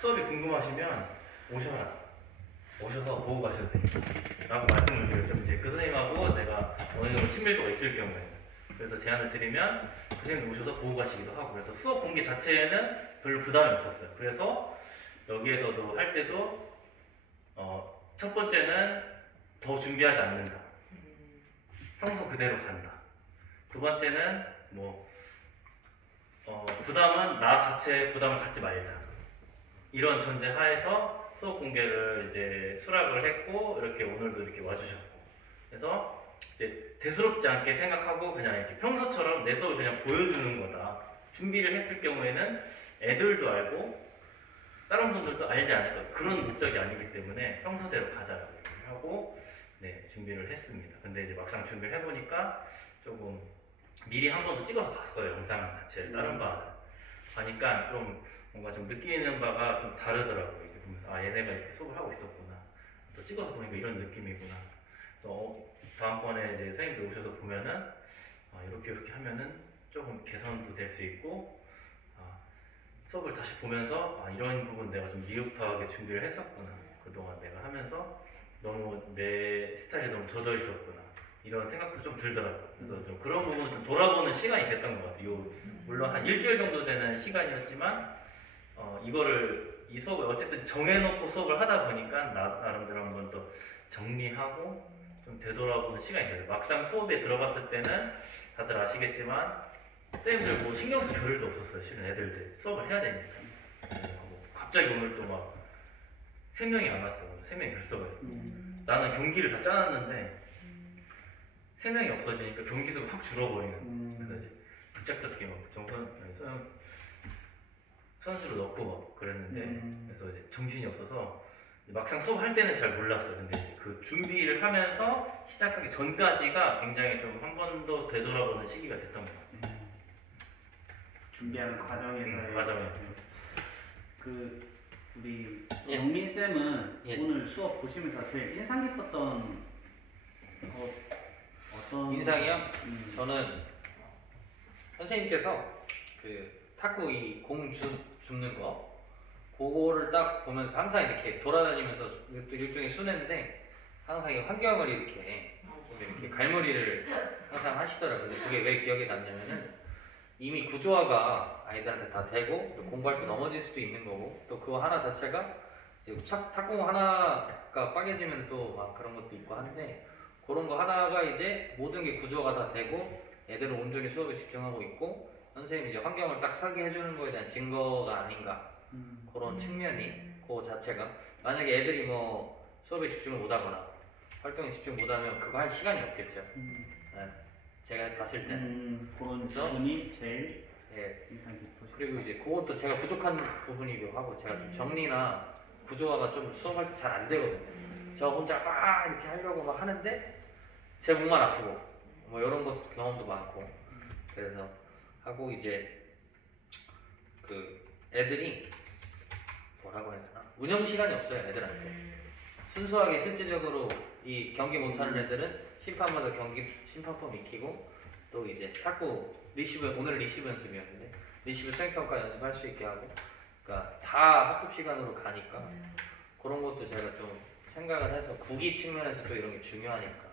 수업이 궁금하시면 오셔서 보고 가셔도 돼요. 라고 말씀을 드렸죠. 이제 그 선생님하고 내가 어느 정도 친밀도가 있을 경우에는. 그래서 제안을 드리면 그 선생님 오셔서 보고 가시기도 하고, 그래서 수업 공개 자체에는 별로 부담이 없었어요. 그래서 여기에서도 할 때도 첫 번째는 더 준비하지 않는다. 평소 그대로 간다. 두 번째는 부담은 나 자체에 부담을 갖지 말자. 이런 전제 하에서 수업 공개를 이제 수락을 했고, 이렇게 오늘도 이렇게 와주셨고, 그래서 이제 대수롭지 않게 생각하고 그냥 이렇게 평소처럼 내 수업을 그냥 보여주는 거다. 준비를 했을 경우에는 애들도 알고 다른 분들도 알지 않을까, 그런 목적이 아니기 때문에 평소대로 가자라고 얘기를 하고 준비를 했습니다. 근데 이제 막상 준비를 해보니까 조금 미리 한 번 더 찍어서 봤어요. 영상 자체를 다른 바를 하니까 좀 뭔가 좀 느끼는 바가 좀 다르더라고요. 이렇게 보면서 얘네가 이렇게 수업을 하고 있었구나, 또 찍어서 보니까 이런 느낌이구나, 또 다음번에 이제 선생님들 오셔서 보면은 이렇게 하면은 조금 개선도 될 수 있고, 수업을 다시 보면서 이런 부분 내가 좀 미흡하게 준비를 했었구나, 그동안 내가 하면서 너무 내 스타일에 너무 젖어 있었구나, 이런 생각도 좀 들더라고요. 그래서 좀 그런 부분을 좀 돌아보는 시간이 됐던 것 같아요. 물론 한 일주일 정도 되는 시간이었지만 이 수업을 어쨌든 정해놓고 수업을 하다 보니까 나름대로 한번 또 정리하고 좀 되돌아보는 시간이 돼요. 막상 수업에 들어갔을 때는 다들 아시겠지만 선생님들 신경 쓸 겨를도 없었어요. 실은 애들들 수업을 해야 되니까. 갑자기 오늘 또 막 3명이 안 왔어요. 3명이 결석을 했어요. 나는 경기를 다 짜놨는데 3명이 없어지니까 경기 수가 확 줄어버리는. 그래서 이제 급작스럽게 막 선수를 넣고 막 그랬는데, 그래서 이제 정신이 없어서 막상 수업할 때는 잘 몰랐어요. 근데 이제 그 준비를 하면서 시작하기 전까지가 굉장히 좀 한 번 더 되돌아보는 시기가 됐던 것 같아요. 준비하는 과정에서의 과정에. 우리 영민 쌤은 오늘 수업 보시면서 제일 인상 깊었던 어떤 인상이요? 저는 선생님께서 그 탁구 이 공 줍는 거, 그거를 딱 보면서 항상 이렇게 돌아다니면서, 이것도 일종의 순회인데 항상 이 환경을 이렇게 좀 이렇게 갈무리를 항상 하시더라고요. 근데 그게 왜 기억에 남냐면은 이미 구조화가 아이들한테 다 되고, 또 공부할 때 넘어질 수도 있는 거고, 또 그거 하나 자체가 탁구 하나가 빠개지면 또 막 그런 것도 있고 한데, 그런 거 하나가 이제 모든 게 구조가 다 되고 애들은 온전히 수업에 집중하고 있고, 선생님이 이제 환경을 딱 설계해 주는 거에 대한 증거가 아닌가, 그런 측면이, 그 자체가 만약에 애들이 수업에 집중을 못하거나 활동에 집중 못하면 그거 할 시간이 없겠죠. 제가 봤을 때는 그런 부분이 제일 인상 깊으시죠. 그리고 이제 그것도 제가 부족한 부분이기도 하고, 제가 좀 정리나 구조화가 좀 수업할 때 잘 안 되거든요. 저 혼자 막 이렇게 하려고 막 하는데 제 목만 아프고 이런 것 경험도 많고, 그래서 하고 이제 그 애들이 뭐라고 해야 되나, 운영 시간이 없어요. 애들한테 순수하게 실질적으로 이 경기 못하는 애들은 심판마다 경기 심판법 익히고, 또 이제 탁구 리시브, 오늘 리시브 연습이었는데 리시브 수행평가 연습할 수 있게 하고, 그러니까 다 학습 시간으로 가니까 그런 것도 제가 좀 생각을 해서 구기 측면에서 또 이런 게 중요하니까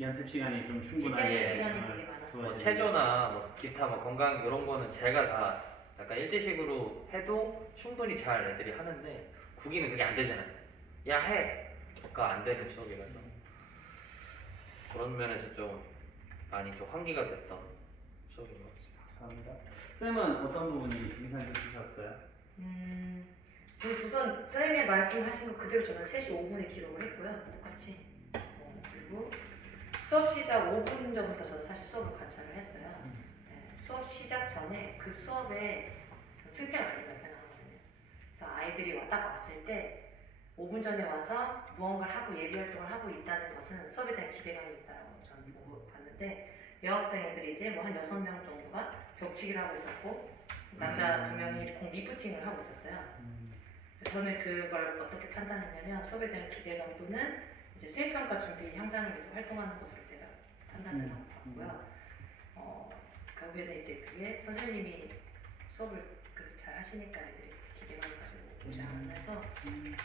연습 시간이 좀 충분하게 시간이 되게 많았어요. 체조나 기타 건강 이런 거는 제가 다 약간 일제식으로 해도 충분히 잘 애들이 하는데, 구기는 그게 안 되잖아요. 야 해가 안 되는 수업이라서 그런 면에서 좀 많이 좀 환기가 됐던 수업인 것 같습니다. 감사합니다. 쌤은 어떤 부분이 인상 깊으셨어요? 우선 선생님이 말씀하신 거 그대로 저는 3시 5분에 기록을 했고요. 똑같이. 그리고 수업 시작 5분 전부터 저는 사실 수업을 관찰을 했어요. 수업 시작 전에 그 수업에 승패가 갈린다고 생각하거든요. 그래서 아이들이 딱 왔을 때 5분 전에 와서 무언가를 하고 예비 활동을 하고 있다는 것은 수업에 대한 기대감이 있다고 저는 보고 봤는데, 여학생 애들이 이제 한 6명 정도가 벽치기를 하고 있었고, 남자 2명이 공 리프팅을 하고 있었어요. 저는 그걸 어떻게 판단했냐면, 수업에 대한 기대감 또는 이제 수행평가 준비 향상을 위해서 활동하는 것으로 제가 판단을 하고 봤고요. 결국에는 이제 그게 선생님이 수업을 잘 하시니까 애들이 기대감을 가지고 오지 않아서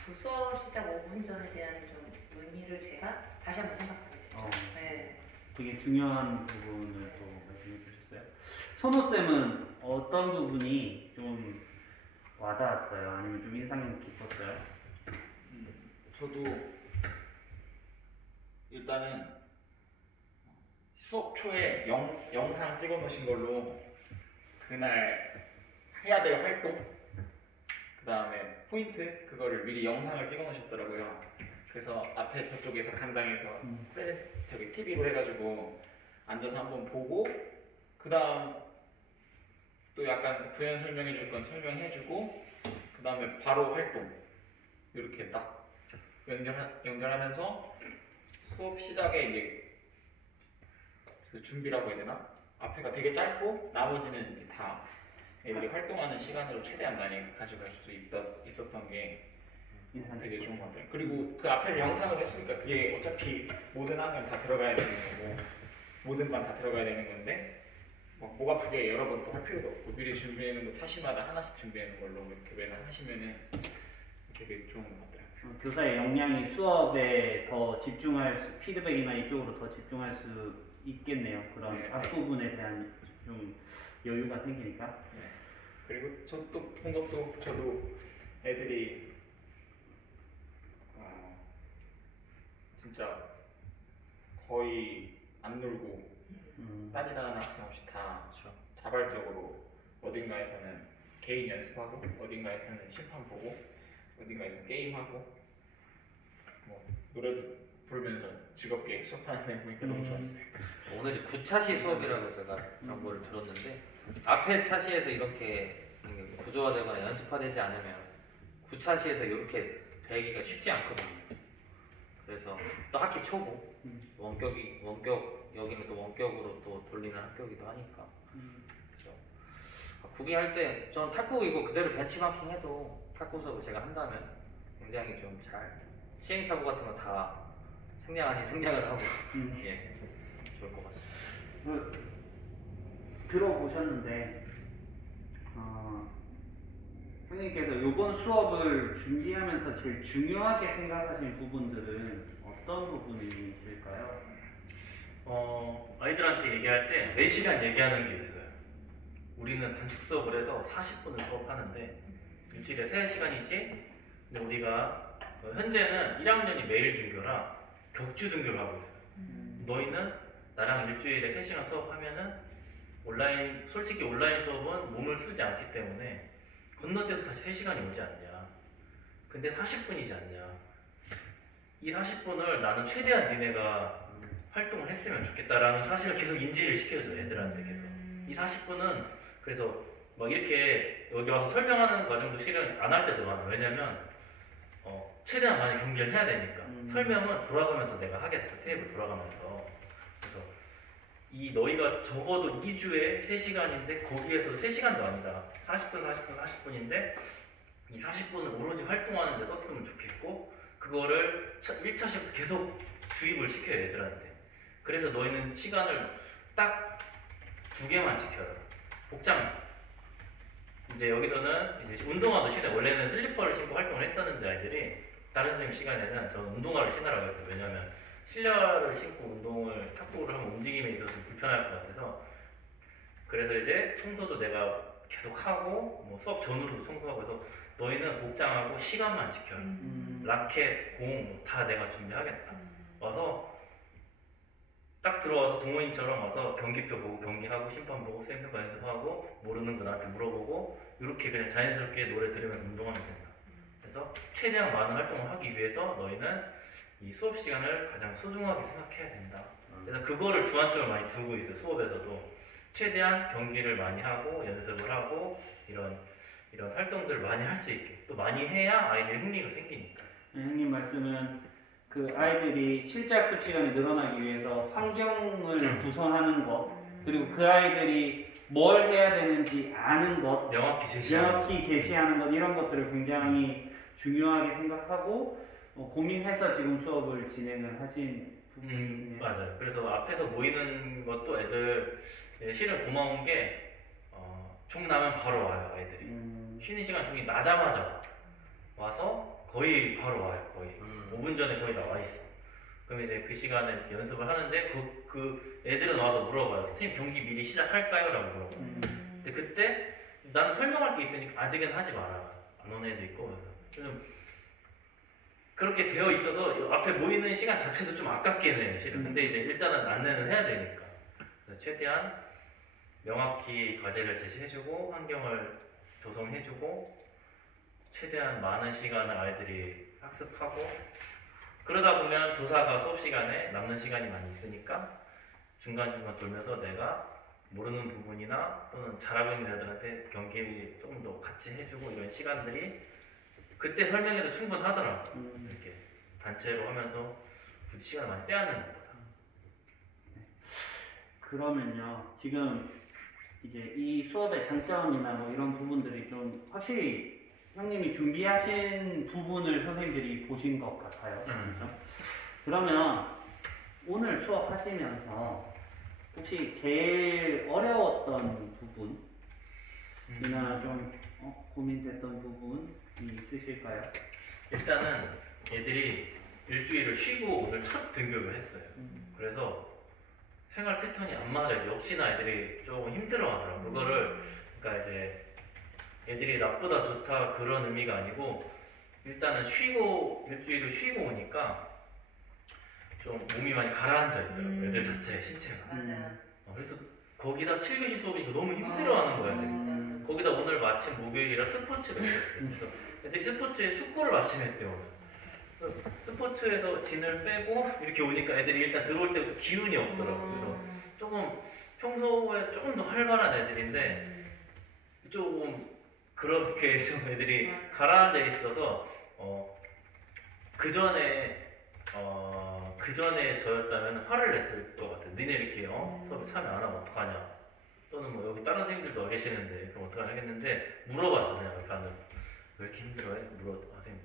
그 수업 시작 5분 전에 대한 좀 의미를 제가 다시 한번 생각하게 됐죠. 네. 되게 중요한 부분을 또 말씀해 주셨어요. 선호쌤은 어떤 부분이 좀 와닿았어요? 아니면 좀 인상 깊었어요? 저도 일단은 수업 초에 영상 찍어 놓으신 걸로 그날 해야 될 활동, 그 다음에 포인트, 그거를 미리 영상을 찍어 놓으셨더라고요. 그래서 앞에 저쪽에서 강당에서 저기 TV로 해가지고 앉아서 한번 보고, 그 다음 또 약간 부연 설명해 줄 건 설명해 주고, 그 다음에 바로 활동 이렇게 딱 연결하면서 수업 시작에 이제 그 준비라고 해야 되나? 앞에가 되게 짧고 나머지는 이제 다 애들이 활동하는 시간으로 최대한 많이 가져갈 수 있었던 게 되게 좋은 것 같아요. 그리고 그 앞에 영상을 했으니까 그게 어차피 모든 학년 다 들어가야 되는 거고 모든 반 다 들어가야 되는 건데 목 아프게 여러 번 또 할 필요도 없고 미리 준비해 놓은 거 차시마다 하나씩 준비해 놓은 걸로 이렇게 매달 하시면은 되게 좋은 것 같아요. 교사의 역량이 수업에 더 집중할 수, 피드백이나 이쪽으로 더 집중할 수 있겠네요. 그런 네. 앞부분에 대한 좀 여유가 생기니까. 네. 그리고 저 또 본 것도 저도 애들이 진짜 거의 안 놀고 빠지다는 학생 없이 다 자발적으로 어딘가에서는 개인 연습하고 어딘가에서는 심판 보고 어딘가에서는 게임하고 뭐 노래도 부르면서 즐겁게 수업하는 애 보니까 너무 좋았어요. 오늘이 9차시 수업이라고 제가 정보를 들었는데 앞에 차시에서 이렇게 구조화되거나 연습화되지 않으면 9차시에서 이렇게 되기가 쉽지 않거든요. 그래서 또 학기 초고 원격 여기는 또 원격으로 또 돌리는 학교이기도 하니까 그렇죠. 국이 할 때 저는 탁구 이거 그대로 벤치마킹 해도 탁구 수업을 제가 한다면 굉장히 좀 잘 시행착오 같은 거 다 생략 아닌 생략을 하고 예 좋을 것 같습니다. 들어보셨는데 선생님께서 이번 수업을 준비하면서 제일 중요하게 생각하신 부분들은 어떤 부분이실까요? 아이들한테 얘기할 때 4시간 얘기하는 게 있어요. 우리는 단축 수업을 해서 40분을 수업하는데 일주일에 3시간이지. 근데 우리가 현재는 1학년이 매일 등교라 격주 등교를 하고 있어요. 너희는 나랑 일주일에 3시간 수업하면은 솔직히 온라인 수업은 몸을 쓰지 않기 때문에 건너뛰어서 다시 3시간이 오지 않냐. 근데 40분이지 않냐. 이 40분을 나는 최대한 니네가 활동을 했으면 좋겠다라는 사실을 계속 인지를 시켜줘, 애들한테 계속. 이 40분은 그래서 막 이렇게 여기 와서 설명하는 과정도 실은 안 할 때도 많아. 왜냐면 최대한 많이 경기를 해야 되니까. 설명은 돌아가면서 내가 하겠다. 테이블 돌아가면서. 그래서 이 너희가 적어도 2주에 3시간인데 거기에서도 3시간도 아니다. 40분, 40분, 40분인데 이 40분을 오로지 활동하는 데 썼으면 좋겠고 그거를 1차시부터 계속 주입을 시켜요, 애들한테. 그래서 너희는 시간을 딱 2개만 지켜요. 복장. 이제 여기서는 이제 운동화도 신어요. 원래는 슬리퍼를 신고 활동을 했었는데 아이들이 다른 선생님 시간에는 저는 운동화를 신으라고 했어요. 왜냐면 실내화를 신고 탁구를 하면 움직임에 있어서 불편할 것 같아서. 그래서 이제 청소도 내가 계속 하고 뭐 수업 전후로도 청소하고 해서 너희는 복장하고 시간만 지켜요. 라켓, 공 다 내가 준비하겠다. 와서 딱 들어와서 동호인처럼 와서 경기표 보고 경기하고 심판 보고 쌤들 거 연습하고 모르는 거 나한테 물어보고 이렇게 그냥 자연스럽게 노래 들으면서 운동하면 된다. 그래서 최대한 많은 활동을 하기 위해서 너희는 이 수업 시간을 가장 소중하게 생각해야 된다. 그래서 그거를 주안점을 많이 두고 있어요. 수업에서도 최대한 경기를 많이 하고 연습을 하고 이런 활동들을 많이 할 수 있게 또 많이 해야 아이들이 흥미가 생기니까. 형님 말씀은 그 아이들이 실제학습 시간이 늘어나기 위해서 환경을 구성하는 것 그리고 그 아이들이 뭘 해야 되는지 아는 것 명확히 제시하는 것 이런 것들을 굉장히 중요하게 생각하고 고민해서 지금 수업을 진행을 하신 부분이시네요. 맞아요. 그래서 앞에서 모이는 것도 애들 실은 고마운 게 총 나면 바로 와요. 아이들이 쉬는 시간 종이 나자마자 와서 거의 바로 와요. 거의 5분 전에 거의 나와 있어. 그럼 이제 그 시간에 이렇게 연습을 하는데 그 애들은 와서 물어봐요. 선생님 경기 미리 시작할까요? 라고 물어봐요. 근데 그때 나는 설명할 게 있으니까 아직은 하지 마라. 안 오는 애도 있고. 그래서 그렇게 되어 있어서 앞에 모이는 시간 자체도 좀 아깝긴 해요, 실은. 근데 이제 일단은 안내는 해야 되니까. 그래서 최대한 명확히 과제를 제시해주고 환경을 조성해주고 최대한 많은 시간을 아이들이 학습하고 그러다 보면 교사가 수업 시간에 남는 시간이 많이 있으니까 중간중간 돌면서 내가 모르는 부분이나 또는 잘하고 있는 애들한테 경기 조금 더 같이 해주고 이런 시간들이 그때 설명해도 충분하더라고. 이렇게 단체로 하면서 굳이 시간을 많이 빼앗는 것보다. 그러면요, 지금 이제 이 수업의 장점이나 뭐 이런 부분들이 좀 확실히 형님이 준비하신 부분을 선생님들이 보신 것 같아요. 그렇죠? 그러면 오늘 수업 하시면서 혹시 제일 어려웠던 부분이나 좀 고민됐던 부분이 있으실까요? 일단은 애들이 일주일을 쉬고 오늘 첫 등교를 했어요. 그래서 생활 패턴이 안 맞아요. 역시나 애들이 조금 힘들어 하더라고요. 그거를 그러니까 이제 애들이 나쁘다 좋다 그런 의미가 아니고 일단은 쉬고 일주일을 쉬고 오니까 좀 몸이 많이 가라앉아 있더라고요. 애들 자체 신체가. 맞아요. 그래서 거기다 7교시 수업이니까 너무 힘들어하는 거야 애들이. 거기다 오늘 마침 목요일이라 스포츠가 있었어요. 그래서 애들이 스포츠에 축구를 마침 했대요. 오늘. 그래서 스포츠에서 진을 빼고 이렇게 오니까 애들이 일단 들어올 때부터 기운이 없더라고요. 그래서 조금 평소에 조금 더 활발한 애들인데 조금 그렇게 좀 애들이 가라앉아 있어서 그 전에 저였다면 화를 냈을 것 같아요. 니네 이렇게 수업에 참여 안 하면 어떡하냐. 또는 뭐 여기 다른 선생님들도 와 계시는데 그럼 어떡하냐 했는데 물어봤어. 그냥 이렇게 하면서 왜 이렇게 힘들어해? 선생님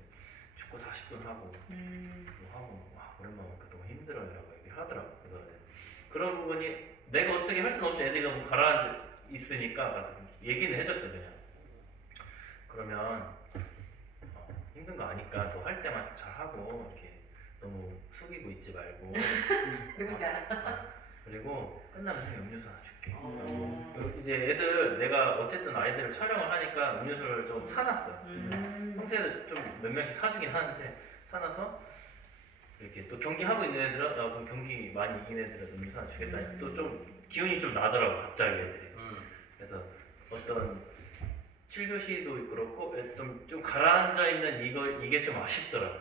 축구 40분 하고 뭐 하고 와 오랜만에 오니까 너무 힘들어요 라고 얘기하더라고. 그래서 그런 부분이 내가 어떻게 할 수는 없죠. 애들이 너무 가라앉아 있으니까 가서 얘기는 해줬어요. 그냥 그러면 힘든 거 아니까 더 할 때만 잘 하고 이렇게 너무 숙이고 있지 말고 누군지 알아? 그리고 끝나면 선생님 음료수 하나 줄게. 이제 애들 내가 어쨌든 아이들을 촬영을 하니까 음료수를 좀 사놨어요. 평소에도 좀 몇 명씩 사주긴 하는데 사놔서 이렇게 또 경기하고 있는 애들은 그럼 경기 많이 이긴 애들은 음료수 하나 주겠다. 또 좀 기운이 좀 나더라고 갑자기 애들이. 그래서 어떤 7교시도 그렇고 좀 가라앉아 있는 이게 좀 아쉽더라고.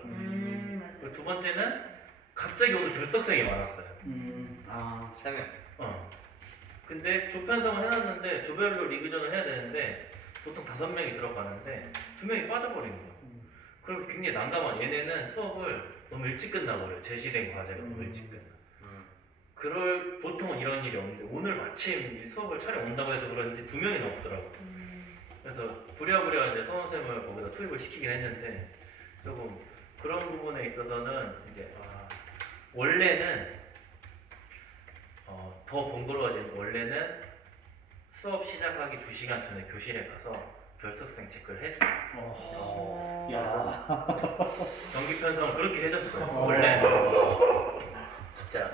그리고 두 번째는 갑자기 오늘 결석생이 많았어요. 3명. 근데 조 편성을 해놨는데 조별로 리그전을 해야 되는데 보통 5명이 들어가는데 2명이 빠져버리는 거예요. 그럼 굉장히 난감한 얘네는 수업을 너무 일찍 끝나버려요. 제시된 과제가 너무 일찍 끝나. 보통은 이런 일이 없는데 오늘 마침 수업을 촬영 온다고 해서 그런지 2명이 없더라고요. 그래서 부랴부랴 이제 선생님을 거기다 투입을 시키긴 했는데 조금 그런 부분에 있어서는 이제 원래는 더 번거로워진 원래는 수업 시작하기 2시간 전에 교실에 가서 결석생 체크를 했어요. 경기 편성을 그렇게 해줬어요. 원래는 진짜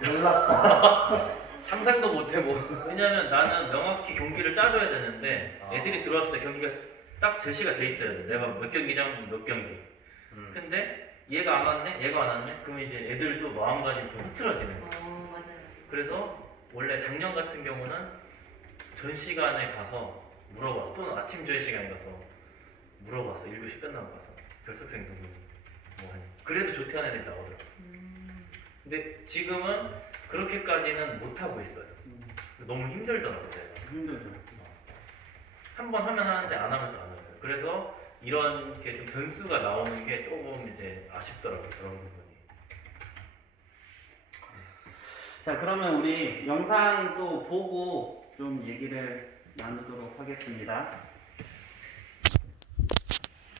놀랍다. 상상도 못해 뭐. 왜냐면 나는 명확히 경기를 짜줘야 되는데 애들이 들어왔을 때 경기가 딱 제시가 돼 있어야 돼. 내가 몇 경기장 몇 경기. 근데 얘가 안 왔네? 얘가 안 왔네? 그러면 이제 애들도 마음가짐이 좀 흐트러지는 거야. 맞아요. 그래서 원래 작년 같은 경우는 전 시간에 가서 물어봤어. 또는 아침 조회 시간에 가서 물어봤어. 1교시 끝나고 가서 결석생 누구니? 뭐 하니? 그래도 조퇴하는 애들이 나오더라고. 근데 지금은 그렇게까지는 못하고 있어요. 너무 힘들더라고요. 힘들죠. 한 번 하면 하는데 안 하면 또 안 하고요. 그래서 이런 게 좀 변수가 나오는 게 조금 이제 아쉽더라고요. 그런 부분이. 자, 그러면 우리 영상도 보고 좀 얘기를 나누도록 하겠습니다.